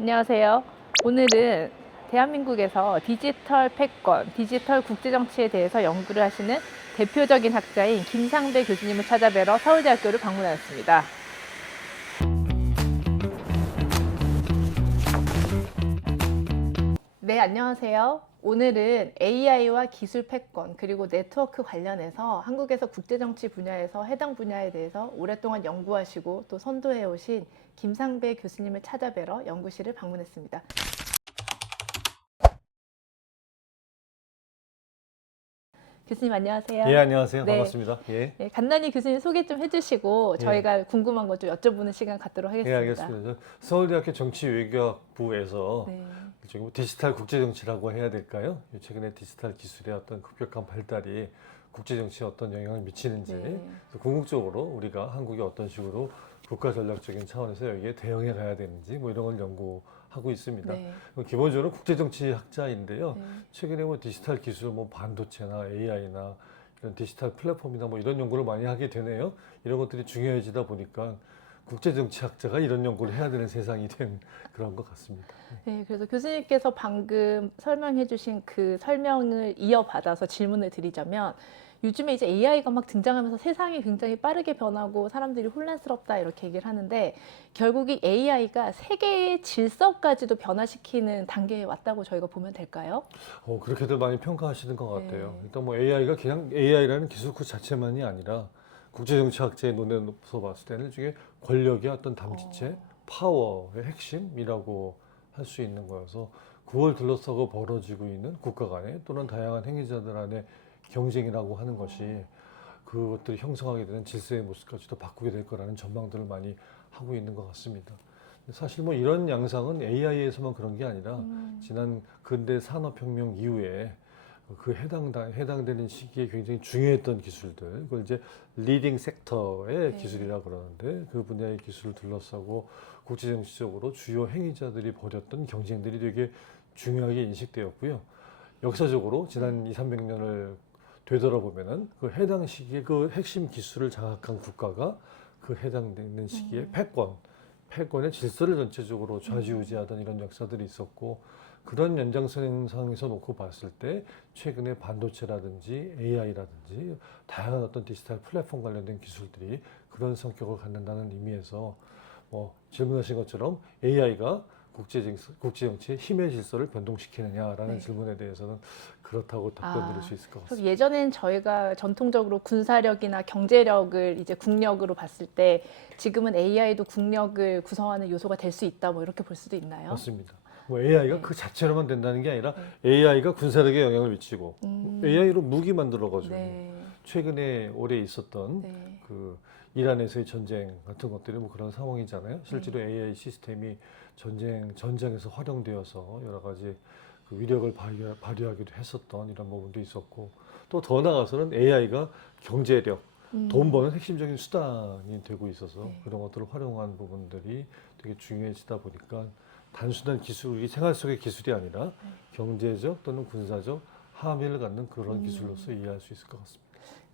안녕하세요. 오늘은 대한민국에서 디지털 패권, 디지털 국제정치에 대해서 연구를 하시는 대표적인 학자인 김상배 교수님을 찾아뵈러 서울대학교를 방문하였습니다. 네, 안녕하세요. 오늘은 AI와 기술 패권 그리고 네트워크 관련해서 한국에서 국제정치 분야에서 해당 분야에 대해서 오랫동안 연구하시고 또 선도해 오신 김상배 교수님을 찾아뵈러 연구실을 방문했습니다. 교수님 안녕하세요. 예, 안녕하세요. 네, 반갑습니다. 예. 네, 간단히 교수님 소개 좀 해주시고 예. 저희가 궁금한 것 좀 여쭤보는 시간 갖도록 예, 하겠습니다. 알겠습니다. 저 서울대학교 정치외교학부에서 네, 저기 뭐 디지털 국제정치라고 해야 될까요? 최근에 디지털 기술의 어떤 급격한 발달이 국제정치에 어떤 영향을 미치는지 네. 궁극적으로 우리가 한국이 어떤 식으로 국가 전략적인 차원에서 여기에 대응해 가야 되는지 뭐 이런 걸 연구하고 있습니다. 네. 기본적으로 국제정치 학자인데요. 네. 최근에 뭐 디지털 기술, 뭐 반도체나 AI나 이런 디지털 플랫폼이나 뭐 이런 연구를 많이 하게 되네요. 이런 것들이 중요해지다 보니까 국제정치학자가 이런 연구를 해야 되는 세상이 된 그런 것 같습니다. 네, 그래서 교수님께서 방금 설명해 주신 그 설명을 이어받아서 질문을 드리자면 요즘에 이제 AI가 막 등장하면서 세상이 굉장히 빠르게 변하고 사람들이 혼란스럽다 이렇게 얘기를 하는데 결국 이 AI가 세계의 질서까지도 변화시키는 단계에 왔다고 저희가 보면 될까요? 그렇게들 많이 평가하시는 것 같아요. 네. 일단 뭐 AI가 그냥 AI라는 기술 그 자체만이 아니라 국제정치학자의 눈에서 봤을 때는 중에 권력의 어떤 담지체, 파워의 핵심이라고 할 수 있는 거여서 그걸 둘러싸고 벌어지고 있는 국가 간의 또는 다양한 행위자들 간의 경쟁이라고 하는 것이 그것들이 형성하게 되는 질서의 모습까지도 바꾸게 될 거라는 전망들을 많이 하고 있는 것 같습니다. 사실 뭐 이런 양상은 AI에서만 그런 게 아니라 지난 근대 산업혁명 이후에 그 해당되는 시기에 굉장히 중요했던 기술들, 그걸 이제 리딩 섹터의 네. 기술이라 그러는데 그 분야의 기술을 둘러싸고 국제정치적으로 주요 행위자들이 벌였던 경쟁들이 되게 중요하게 인식되었고요. 역사적으로 지난 2, 300년을 되돌아보면은 그 해당 시기에 그 핵심 기술을 장악한 국가가 그 해당되는 시기에 패권의 질서를 전체적으로 좌지우지하던 이런 역사들이 있었고 그런 연장선상에서 놓고 봤을 때 최근에 반도체라든지 AI라든지 다양한 어떤 디지털 플랫폼 관련된 기술들이 그런 성격을 갖는다는 의미에서 질문하신 것처럼 AI가 국제정치의 힘의 질서를 변동시키느냐라는 네. 질문에 대해서는 그렇다고 답변드릴 수 있을 것 그럼 같습니다. 예전엔 저희가 전통적으로 군사력이나 경제력을 이제 국력으로 봤을 때 지금은 AI도 국력을 구성하는 요소가 될 수 있다 뭐 이렇게 볼 수도 있나요? 맞습니다. 뭐 AI가 네. 그 자체로만 된다는 게 아니라 AI가 군사력에 영향을 미치고 AI로 무기 만들어가지고 네. 최근에 올해 있었던 네. 그 이란에서의 전쟁 같은 것들이 뭐 그런 상황이잖아요. 실제로 AI 시스템이 전장에서 활용되어서 여러 가지 그 위력을 발휘하기도 했었던 이런 부분도 있었고 또 더 나아가서는 AI가 경제력, 돈 버는 핵심적인 수단이 되고 있어서 네. 그런 것들을 활용한 부분들이 되게 중요해지다 보니까 단순한 기술이 생활 속의 기술이 아니라 경제적 또는 군사적 함의를 갖는 그런 기술로서 이해할 수 있을 것 같습니다.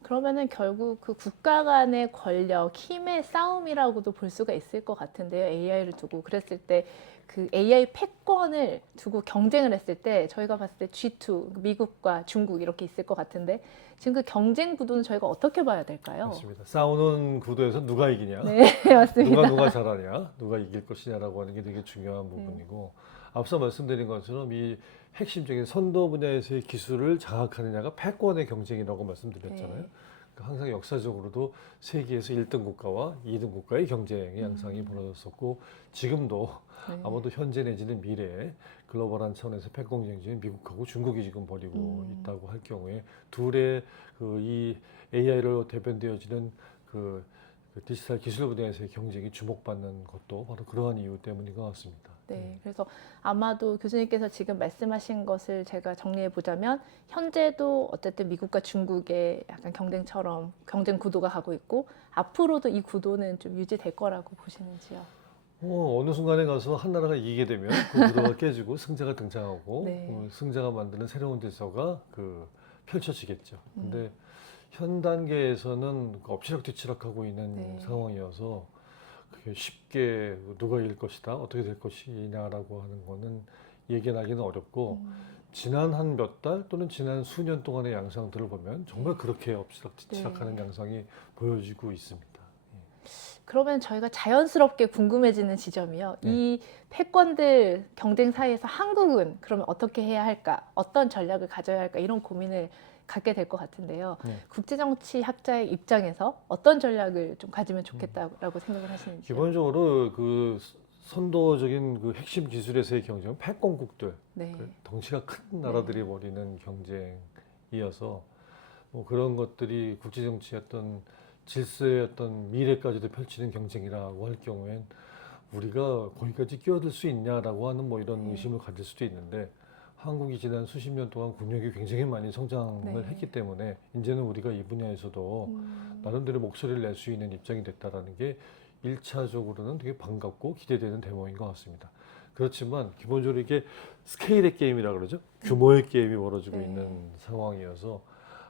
그러면은 결국 그 국가 간의 권력, 힘의 싸움이라고도 볼 수가 있을 것 같은데요. AI를 두고 그랬을 때 그 AI 패권을 두고 경쟁을 했을 때 저희가 봤을 때 G2, 미국과 중국 이렇게 있을 것 같은데 지금 그 경쟁 구도는 저희가 어떻게 봐야 될까요? 맞습니다. 싸우는 구도에서 누가 이기냐, 네, 맞습니다. 누가 잘하냐, 누가 이길 것이냐라고 하는 게 되게 중요한 부분이고 앞서 말씀드린 것처럼 이 핵심적인 선도 분야에서의 기술을 장악하느냐가 패권의 경쟁이라고 말씀드렸잖아요. 네. 그러니까 항상 역사적으로도 세계에서 1등 국가와 2등 국가의 경쟁의 양상이 벌어졌었고 지금도 네. 아마도 현재 내지는 미래에 글로벌한 차원에서 패권 경쟁은 미국하고 중국이 지금 벌이고 있다고 할 경우에 둘의 이 AI로 대변되어지는 그 디지털 기술 분야에서의 경쟁이 주목받는 것도 바로 그러한 이유 때문인 것 같습니다. 네, 그래서 아마도 교수님께서 지금 말씀하신 것을 제가 정리해 보자면 현재도 어쨌든 미국과 중국의 약간 경쟁처럼 경쟁 구도가 가고 있고 앞으로도 이 구도는 좀 유지될 거라고 보시는지요? 어느 순간에 가서 한 나라가 이기게 되면 그 구도가 깨지고 승자가 등장하고 네. 승자가 만드는 새로운 질서가 펼쳐지겠죠. 근데 현 단계에서는 엎치락뒤치락하고 있는 네. 상황이어서 그게 쉽게 누가 이길 것이다, 어떻게 될 것이냐라고 하는 거는 예견하기는 어렵고 지난 한 몇 달 또는 지난 수년 동안의 양상들을 보면 정말 그렇게 엎치락뒤치락하는 네. 양상이 보여지고 있습니다. 그러면 저희가 자연스럽게 궁금해지는 지점이요. 네. 이 패권들 경쟁 사이에서 한국은 그러면 어떻게 해야 할까? 어떤 전략을 가져야 할까? 이런 고민을 갖게 될 것 같은데요. 네. 국제정치 학자의 입장에서 어떤 전략을 좀 가지면 좋겠다라고 생각을 하시는지요? 기본적으로 그 선도적인 그 핵심 기술에서의 경쟁은 패권국들, 네. 그 덩치가 큰 나라들이 벌이는 경쟁이어서 뭐 그런 것들이 국제정치의 어떤 질서의 어떤 미래까지도 펼치는 경쟁이라고 할 경우엔 우리가 거기까지 끼어들 수 있냐라고 하는 뭐 이런 네. 의심을 가질 수도 있는데 한국이 지난 수십 년 동안 국력이 굉장히 많이 성장을 네. 했기 때문에 이제는 우리가 이 분야에서도 나름대로 목소리를 낼 수 있는 입장이 됐다라는 게 1차적으로는 되게 반갑고 기대되는 대목인 것 같습니다. 그렇지만 기본적으로 이게 스케일의 게임이라 그러죠. 규모의 게임이 벌어지고 네. 있는 상황이어서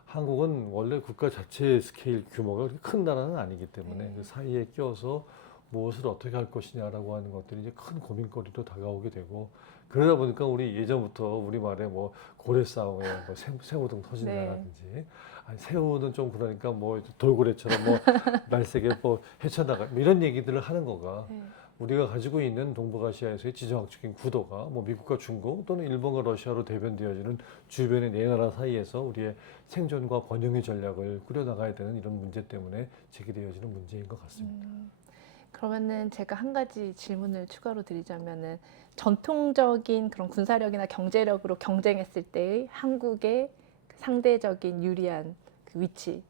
한국은 원래 국가 자체의 스케일 규모가 그렇게 큰 나라는 아니기 때문에 네. 그 사이에 껴서 무엇을 어떻게 할 것이냐라고 하는 것들이 이제 큰 고민거리로 다가오게 되고 그러다 보니까 우리 예전부터 우리말에 뭐 고래 싸움에 뭐 새우등 터진다라든지 아니, 새우는 좀 그러니까 뭐 돌고래처럼 뭐 날쌔게 뭐 헤쳐나가 이런 얘기들을 하는 거가 네. 우리가 가지고 있는 동북아시아에서의 지정학적인 구도가 뭐 미국과 중국 또는 일본과 러시아로 대변되어지는 주변의 네 나라 사이에서 우리의 생존과 번영의 전략을 꾸려나가야 되는 이런 문제 때문에 제기되어지는 문제인 것 같습니다. 그러면은 제가 한 가지 질문을 추가로 드리자면은 전통적인 그런 군사력이나 경제력으로 경쟁했을 때의 한국의 그 상대적인 유리한 그 위치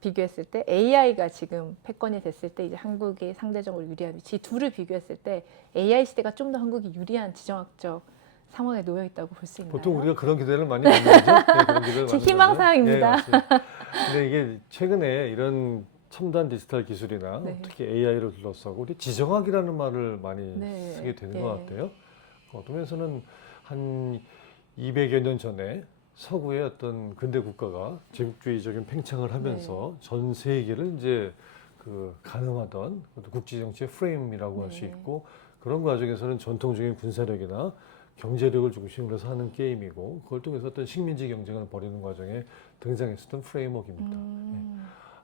비교했을 때 AI가 지금 패권이 됐을 때 이제 한국의 상대적으로 유리한 위치 이 둘을 비교했을 때 AI 시대가 좀 더 한국이 유리한 지정학적 상황에 놓여 있다고 볼 수 있나요? 보통 우리가 그런 기대를 많이 갖는 거죠. 네, 그런 기대를 제 갖는 희망사항입니다. 거죠. 네, 맞습니다. 근데 이게 최근에 이런 첨단 디지털 기술이나 네. 특히 AI를 둘러싸고 우리 지정학이라는 말을 많이 네. 쓰게 되는 예. 것 같아요. 어떤 면에서는 한 200여 년 전에 서구의 어떤 근대 국가가 제국주의적인 팽창을 하면서 전 세계를 이제 그 가늠하던 국제 정치의 프레임이라고 할 수 네. 있고 그런 과정에서는 전통적인 군사력이나 경제력을 중심으로 해서 하는 게임이고 그걸 통해서 어떤 식민지 경쟁을 벌이는 과정에 등장했었던 프레임워크입니다.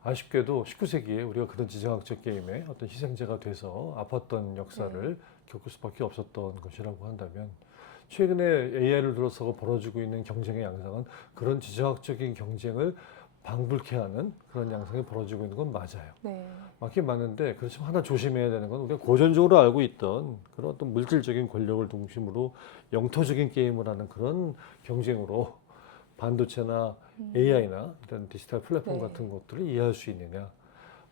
아쉽게도 19세기에 우리가 그런 지정학적 게임에 어떤 희생자가 돼서 아팠던 역사를 겪을 수밖에 없었던 것이라고 한다면 최근에 AI를 둘러싸고 벌어지고 있는 경쟁의 양상은 그런 지정학적인 경쟁을 방불케 하는 그런 양상이 벌어지고 있는 건 맞아요. 네. 맞긴 맞는데 그렇지만 하나 조심해야 되는 건 우리가 고전적으로 알고 있던 그런 어떤 물질적인 권력을 중심으로 영토적인 게임을 하는 그런 경쟁으로 반도체나 AI나 이런 디지털 플랫폼 네. 같은 것들을 이해할 수 있느냐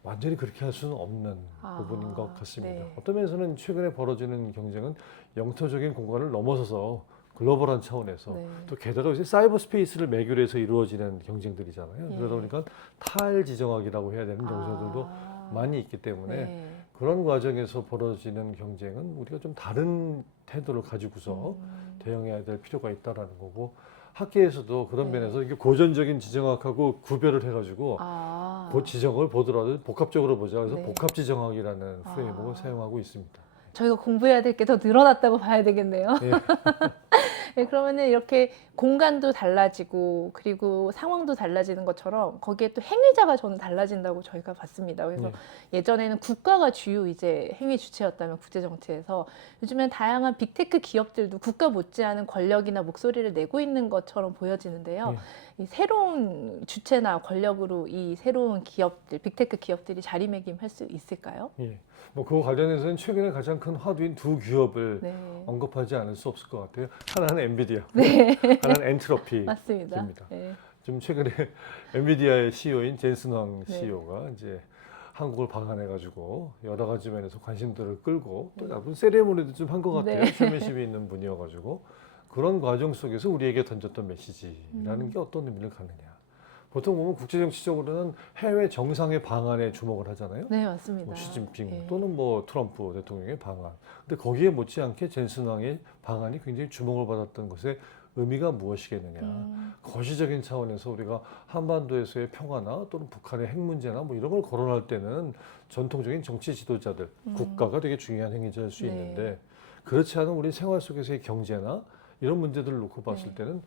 완전히 그렇게 할 수는 없는 아, 부분인 것 같습니다. 네. 어떤 면에서는 최근에 벌어지는 경쟁은 영토적인 공간을 넘어서서 글로벌한 차원에서 네. 또 게다가 요새 사이버 스페이스를 매개로 해서 이루어지는 경쟁들이잖아요. 예. 그러다 보니까 탈지정학이라고 해야 되는 경쟁들도 많이 있기 때문에 네. 그런 과정에서 벌어지는 경쟁은 우리가 좀 다른 태도를 가지고서 대응해야 될 필요가 있다라는 거고 학계에서도 그런 네. 면에서 이게 고전적인 지정학하고 구별을 해가지고 지정을 보더라도 복합적으로 보자. 그래서 네. 복합지정학이라는 프레임을 사용하고 있습니다. 저희가 공부해야 될 게 더 늘어났다고 봐야 되겠네요. 예. 네, 그러면은 이렇게 공간도 달라지고 그리고 상황도 달라지는 것처럼 거기에 또 행위자가 저는 달라진다고 저희가 봤습니다. 그래서 예전에는 국가가 주요 이제 행위 주체였다면 국제 정치에서 요즘엔 다양한 빅테크 기업들도 국가 못지않은 권력이나 목소리를 내고 있는 것처럼 보여지는데요. 이 새로운 주체나 권력으로 이 새로운 기업들, 빅테크 기업들이 자리매김할 수 있을까요? 예. 뭐 그거 관련해서는 최근에 가장 큰 화두인 두 기업을 네. 언급하지 않을 수 없을 것 같아요. 하나는 엔비디아, 네. 하나는 엔트로피입니다. 맞습니다. 네. 좀 최근에 엔비디아의 CEO인 젠슨 황 네. CEO가 이제 한국을 방한해가지고 여러 가지 면에서 관심들을 끌고 또 나쁜 세레모니도 좀 한 것 같아요. 네. 쇼맨십이 있는 분이어가지고 그런 과정 속에서 우리에게 던졌던 메시지라는 게 어떤 의미를 갖느냐. 보통 보면 국제정치적으로는 해외 정상의 방안에 주목을 하잖아요. 네, 맞습니다. 뭐 시진핑 예. 또는 뭐 트럼프 대통령의 방안. 근데 거기에 못지않게 젠슨 황의 방안이 굉장히 주목을 받았던 것의 의미가 무엇이겠느냐. 거시적인 차원에서 우리가 한반도에서의 평화나 또는 북한의 핵 문제나 뭐 이런 걸 거론할 때는 전통적인 정치 지도자들, 국가가 되게 중요한 행위자일 수 네. 있는데 그렇지 않은 우리 생활 속에서의 경제나 이런 문제들을 놓고 봤을 네. 때는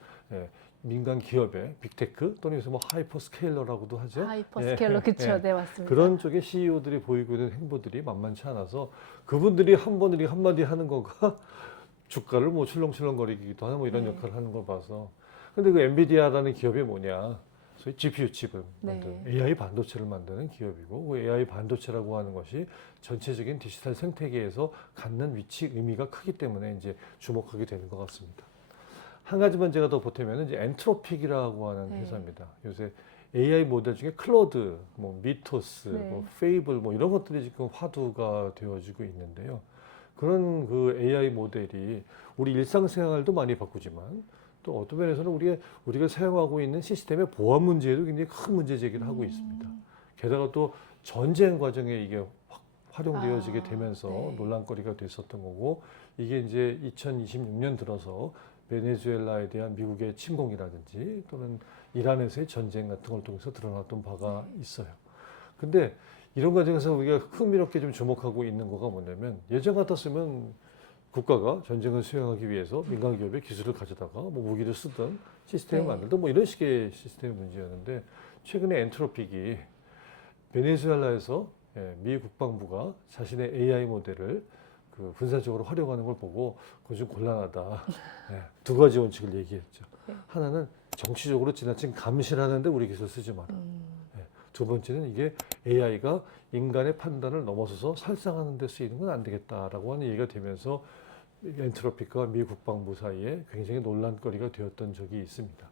민간 기업의 빅테크 또는 요새 뭐 하이퍼 스케일러라고도 하죠. 하이퍼스케일러 그쵸. 예. 네, 맞습니다. 그런 쪽의 CEO들이 보이고 있는 행보들이 만만치 않아서 그분들이 한 번 이렇게 한마디 하는 거가 주가를 뭐 출렁출렁거리기도 하는 뭐 이런 네. 역할을 하는 걸 봐서. 근데 그 엔비디아라는 기업이 뭐냐? 소위 GPU 칩을 만드는 네. AI 반도체를 만드는 기업이고 그 AI 반도체라고 하는 것이 전체적인 디지털 생태계에서 갖는 위치 의미가 크기 때문에 이제 주목하게 되는 것 같습니다. 한 가지만 제가 더 보태면 이제 엔트로픽이라고 하는 네. 회사입니다. 요새 AI 모델 중에 클로드, 뭐 미토스, 네. 뭐 페이블 뭐 이런 것들이 지금 화두가 되어지고 있는데요. 그런 그 AI 모델이 우리 일상생활도 많이 바꾸지만 또 어떤 면에서는 우리가 사용하고 있는 시스템의 보안 문제에도 굉장히 큰 문제 제기를 하고 있습니다. 게다가 또 전쟁 과정에 이게 활용되어지게 되면서 네. 논란거리가 됐었던 거고 이게 이제 2026년 들어서 베네수엘라에 대한 미국의 침공이라든지 또는 이란에서의 전쟁 같은 걸 통해서 드러났던 바가 있어요. 근데 이런 과정에서 우리가 흥미롭게 좀 주목하고 있는 거가 뭐냐면 예전 같았으면 국가가 전쟁을 수행하기 위해서 민간 기업의 기술을 가져다가 뭐 무기를 쓰든 시스템을 네. 만들든 뭐 이런 식의 시스템의 문제였는데 최근에 엔트로픽이 베네수엘라에서 미 국방부가 자신의 AI 모델을 그 군사적으로 활용하는 걸 보고 그건 좀 곤란하다. 두 가지 원칙을 얘기했죠. 네. 하나는 정치적으로 지나친 감시를 하는데 우리 기술 쓰지 마라. 두 번째는 이게 AI가 인간의 판단을 넘어서서 살상하는 데 쓰이는 건 안 되겠다라고 하는 얘기가 되면서 엔트로픽과 미 국방부 사이에 굉장히 논란거리가 되었던 적이 있습니다.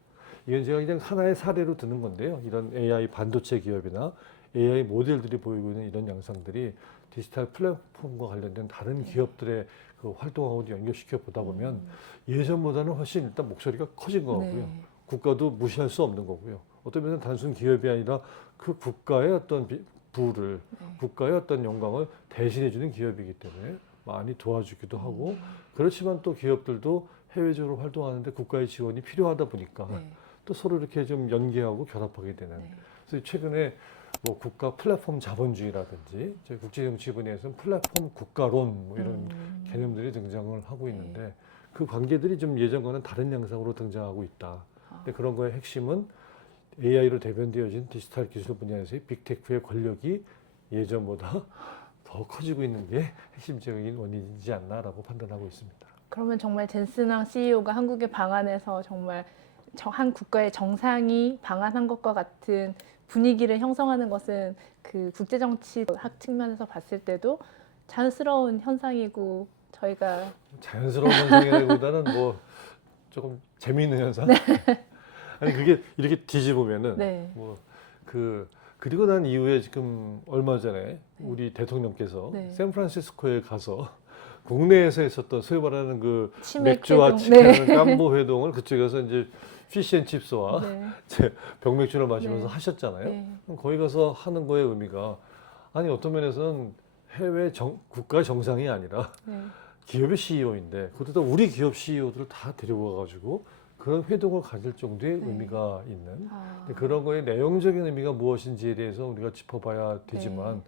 이건 제가 그냥 하나의 사례로 드는 건데요. 이런 AI 반도체 기업이나 AI 모델들이 보이고 있는 이런 양상들이 디지털 플랫폼과 관련된 다른 기업들의 그 활동하고도 연결시켜 보다 보면 예전보다는 훨씬 일단 목소리가 커진 것 같고요. 네. 국가도 무시할 수 없는 거고요. 어떤 면은 단순 기업이 아니라 그 국가의 어떤 부를 네. 국가의 어떤 영광을 대신해주는 기업이기 때문에 많이 도와주기도 하고 그렇지만 또 기업들도 해외적으로 활동하는데 국가의 지원이 필요하다 보니까 네. 또 서로 이렇게 좀 연계하고 결합하게 되는. 네. 그래서 최근에 뭐 국가 플랫폼 자본주의라든지 저희 국제정치분야에서는 플랫폼 국가론 뭐 이런 개념들이 등장을 하고 있는데 그 관계들이 좀 예전과는 다른 양상으로 등장하고 있다. 근데 그런 거의 핵심은 AI로 대변되어진 디지털 기술 분야에서의 빅테크의 권력이 예전보다 더 커지고 있는 게 핵심적인 원인이지 않나라고 판단하고 있습니다. 그러면 정말 젠슨왕 CEO가 한국에 방한해서 정말 한 국가의 정상이 방한한 것과 같은 분위기를 형성하는 것은 그 국제정치학 측면에서 봤을 때도 자연스러운 현상이고 저희가 자연스러운 현상이라기보다는 뭐 조금 재미있는 현상. 아니 그게 이렇게 뒤집으면은 네. 뭐 그리고 난 이후에 지금 얼마 전에 우리 대통령께서 네. 샌프란시스코에 가서 국내에서 있었던 소위 말하는 그 치맥 맥주와 회동. 치킨하는 깜보 회동을 그쪽에서 이제 피시앤칩스와 네. 병맥주를 마시면서 네. 하셨잖아요. 네. 그럼 거기 가서 하는 거의 의미가 아니 어떤 면에서는 해외 국가 정상이 아니라 네. 기업의 CEO인데 그것도 우리 기업 CEO들을 다 데리고 가가지고 그런 회동을 가질 정도의 네. 의미가 있는 아. 그런 거의 내용적인 의미가 무엇인지에 대해서 우리가 짚어봐야 되지만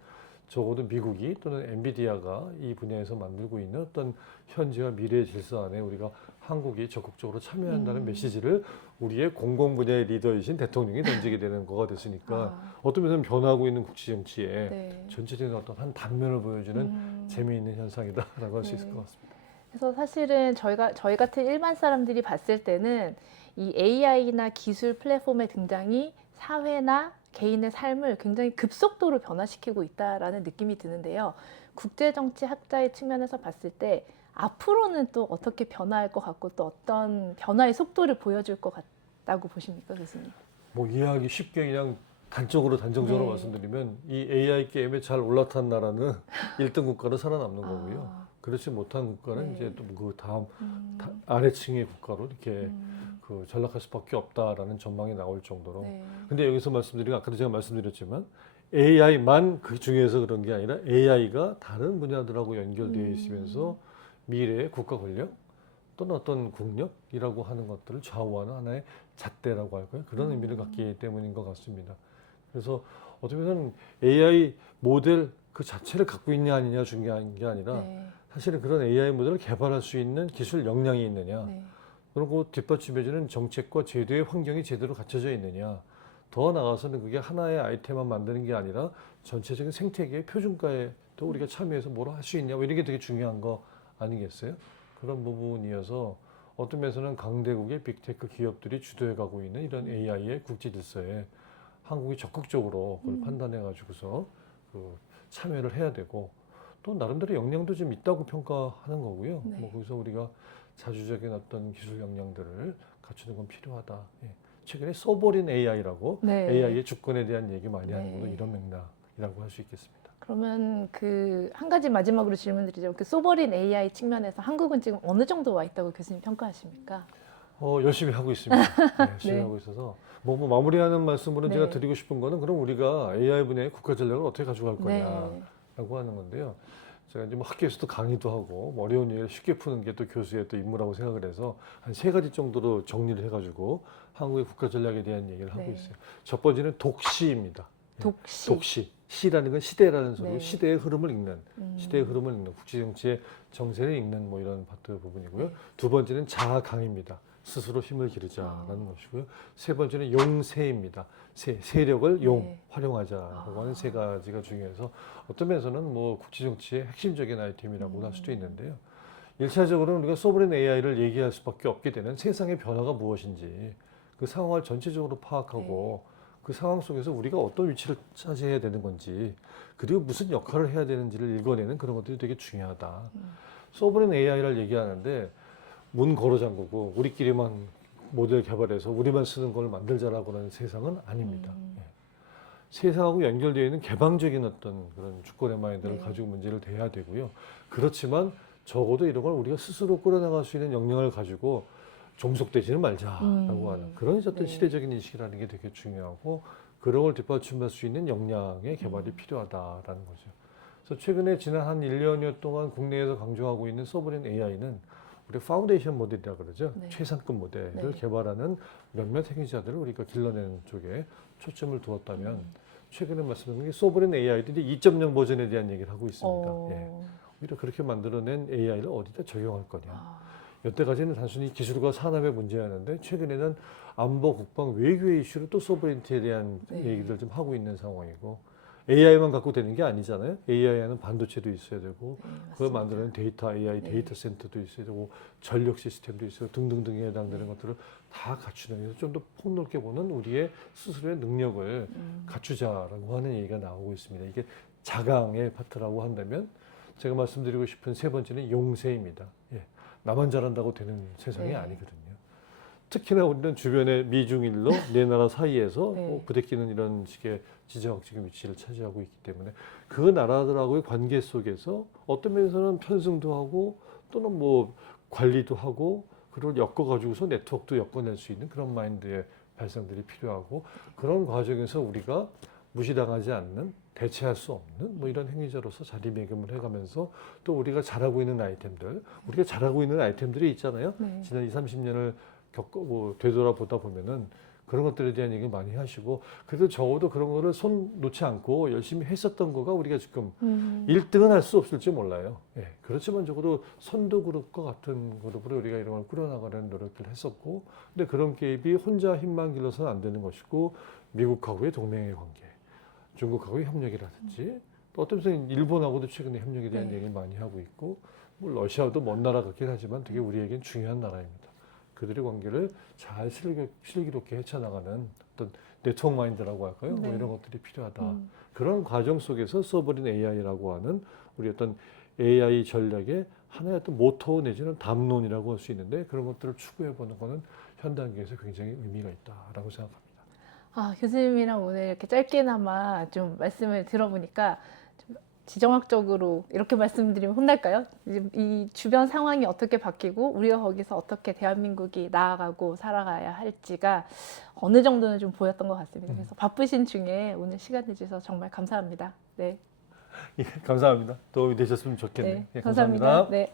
적어도 미국이 또는 엔비디아가 이 분야에서 만들고 있는 어떤 현재와 미래의 질서 안에 우리가 한국이 적극적으로 참여한다는 메시지를 우리의 공공 분야의 리더이신 대통령이 던지게 되는 거가 됐으니까 어떤 면에서는 변화하고 있는 국제 정치에 네. 전체적인 어떤 한 단면을 보여주는 재미있는 현상이다라고 할 수 있을 것 같습니다. 그래서 사실은 저희 같은 일반 사람들이 봤을 때는 이 AI나 기술 플랫폼의 등장이 사회나 개인의 삶을 굉장히 급속도로 변화시키고 있다라는 느낌이 드는데요. 국제정치학자의 측면에서 봤을 때 앞으로는 또 어떻게 변화할 것 같고 또 어떤 변화의 속도를 보여줄 것 같다고 보십니까, 교수님? 뭐 이해하기 쉽게 그냥 단정적으로 네. 말씀드리면 이 AI 게임에 잘 올라탄 나라는 1등 국가로 살아남는 거고요. 아, 그렇지 못한 국가는 네. 이제 또 그 다음 아래층의 국가로 이렇게 그 전락할 수밖에 없다라는 전망이 나올 정도로. 네. 근데 여기서 말씀드리고 아까도 제가 말씀드렸지만 AI만 그 중에서 그런 게 아니라 AI가 다른 분야들하고 연결되어 있으면서 미래의 국가 권력 또는 어떤 국력이라고 하는 것들을 좌우하는 하나의 잣대라고 할까요? 그런 의미를 갖기 때문인 것 같습니다. 그래서 어떻게 보면 AI 모델 그 자체를 갖고 있냐 아니냐 중요한 게 아니라 네. 사실은 그런 AI 모델을 개발할 수 있는 기술 역량이 있느냐, 네. 그리고 뒷받침해주는 정책과 제도의 환경이 제대로 갖춰져 있느냐. 더 나아가서는 그게 하나의 아이템만 만드는 게 아니라 전체적인 생태계의 표준화에 또 우리가 참여해서 뭘 할 수 있냐, 뭐 이런 게 되게 중요한 거 아니겠어요? 그런 부분이어서 어떤 면에서는 강대국의 빅테크 기업들이 주도해가고 있는 이런 AI의 국제 질서에 한국이 적극적으로 그걸 판단해가지고서 그 참여를 해야 되고, 또 나름대로 역량도 좀 있다고 평가하는 거고요. 네. 뭐 거기서 우리가 자주적인 어떤 기술 역량들을 갖추는 건 필요하다. 예. 최근에 소버린 AI라고 네. AI의 주권에 대한 얘기 많이 하는 네. 것도 이런 맥락이라고 할 수 있겠습니다. 그러면 그 한 가지 마지막으로 질문드리자면 그 소버린 AI 측면에서 한국은 지금 어느 정도 와 있다고 교수님 평가하십니까? 열심히 하고 있습니다. 네, 열심히 네. 하고 있어서 뭐 마무리하는 말씀으로는 네. 제가 드리고 싶은 거는, 그럼 우리가 AI 분야의 국가 전략을 어떻게 가져갈 거냐라고 네. 하는 건데요. 제가 이제 뭐 학교에서도 강의도 하고 뭐 어려운 얘기를 쉽게 푸는 게 또 교수의 또 임무라고 생각을 해서 한 3가지 정도로 정리를 해가지고 한국의 국가 전략에 대한 얘기를 하고 네. 있어요. 첫 번째는 독시입니다. 독시. 독시. 시라는 건 시대라는 소리고 네. 시대의 흐름을 읽는, 시대의 음. 흐름을 읽는, 국제 정치의 정세를 읽는 뭐 이런 파트 부분이고요. 네. 두 번째는 자아강입니다. 스스로 힘을 기르자라는 것이고요. 세 번째는 용세입니다. 세력을 네. 활용하자라고 하는 3가지가 중요해서 어떤 면에서는 뭐 국제 정치의 핵심적인 아이템이라고 할 수도 있는데요. 1차적으로는 우리가 소브린 AI를 얘기할 수밖에 없게 되는 세상의 변화가 무엇인지 그 상황을 전체적으로 파악하고 그 상황 속에서 우리가 어떤 위치를 차지해야 되는 건지, 그리고 무슨 역할을 해야 되는지를 읽어내는 그런 것들이 되게 중요하다. 소브린 AI를 얘기하는데 문 걸어 잠그고 우리끼리만 모델 개발해서 우리만 쓰는 걸 만들자라고 하는 세상은 아닙니다. 예. 세상하고 연결되어 있는 개방적인 어떤 그런 주권의 마인드를 네. 가지고 문제를 대해야 되고요. 그렇지만 적어도 이런 걸 우리가 스스로 끌어나갈 수 있는 역량을 가지고 종속되지는 말자라고 하는 그런 어떤 네. 시대적인 인식이라는 게 되게 중요하고, 그런 걸 뒷받침할 수 있는 역량의 개발이 필요하다라는 거죠. 그래서 최근에 지난 한 1년여 동안 국내에서 강조하고 있는 소브린 AI는 우리 파운데이션 모델이라고 그러죠. 네. 최상급 모델을 네. 개발하는 몇몇 행위자들을 우리가 길러내는 쪽에 초점을 두었다면, 최근에 말씀드린 게 소브린 AI들이 2.0 버전에 대한 얘기를 하고 있습니다. 예. 오히려 그렇게 만들어낸 AI를 어디다 적용할 거냐. 여태까지는 단순히 기술과 산업의 문제였는데 최근에는 안보, 국방, 외교의 이슈로 또 소브린티에 대한 네. 얘기를 좀 하고 있는 상황이고, AI만 갖고 되는 게 아니잖아요. AI에는 반도체도 있어야 되고, 그걸 만드는 데이터 AI, 네. 데이터 센터도 있어야 되고, 전력 시스템도 있어요. 등등등에 해당되는 것들을 다 갖추는, 그래서 좀 더 폭넓게 보는 우리의 스스로의 능력을 갖추자라고 하는 얘기가 나오고 있습니다. 이게 자강의 파트라고 한다면, 제가 말씀드리고 싶은 3번째는 용세입니다. 예. 나만 잘한다고 되는 세상이 네. 아니거든요. 특히나 우리는 주변의 미중일로 네 나라 사이에서 네. 부대끼는 이런 식의 지정학적인 위치를 차지하고 있기 때문에 그 나라들하고의 관계 속에서 어떤 면에서는 편승도 하고 또는 뭐 관리도 하고 그걸 엮어가지고서 네트워크도 엮어낼 수 있는 그런 마인드의 발상들이 필요하고, 그런 과정에서 우리가 무시당하지 않는, 대체할 수 없는 뭐 이런 행위자로서 자리매김을 해가면서 또 우리가 잘하고 있는 아이템들, 우리가 잘하고 있는 아이템들이 있잖아요. 네. 지난 20, 30년을 되돌아보다 보면은 그런 것들에 대한 얘기 많이 하시고, 그래도 적어도 그런 거를 손 놓지 않고 열심히 했었던 거가 우리가 지금 1등은 할 수 없을지 몰라요. 예. 그렇지만 적어도 선도 그룹과 같은 그룹으로 우리가 이런 걸 꾸려나가려는 노력들을 했었고, 근데 그런 개입이 혼자 힘만 길러서는 안 되는 것이고, 미국하고의 동맹의 관계, 중국하고의 협력이라든지, 또 어떤 면에서 일본하고도 최근에 협력에 대한 얘기를 많이 하고 있고, 뭐 러시아도 먼 나라 같긴 하지만 되게 우리에겐 중요한 나라입니다. 그들의 관계를 잘 슬기롭게 헤쳐나가는 어떤 네트워크 마인드라고 할까요? 뭐 네. 이런 것들이 필요하다. 그런 과정 속에서 소버린 AI라고 하는 우리 어떤 AI 전략의 하나의 어떤 모토 내지는 담론이라고 할 수 있는데, 그런 것들을 추구해보는 것은 현 단계에서 굉장히 의미가 있다라고 생각합니다. 교수님이랑 오늘 이렇게 짧게나마 좀 말씀을 들어보니까 좀 지정학적으로 이렇게 말씀드리면 혼날까요? 이 주변 상황이 어떻게 바뀌고 우리가 거기서 어떻게 대한민국이 나아가고 살아가야 할지가 어느 정도는 좀 보였던 것 같습니다. 그래서 바쁘신 중에 오늘 시간 내주셔서 정말 감사합니다. 네, 예, 감사합니다. 도움이 되셨으면 좋겠네요. 네, 예, 감사합니다. 네.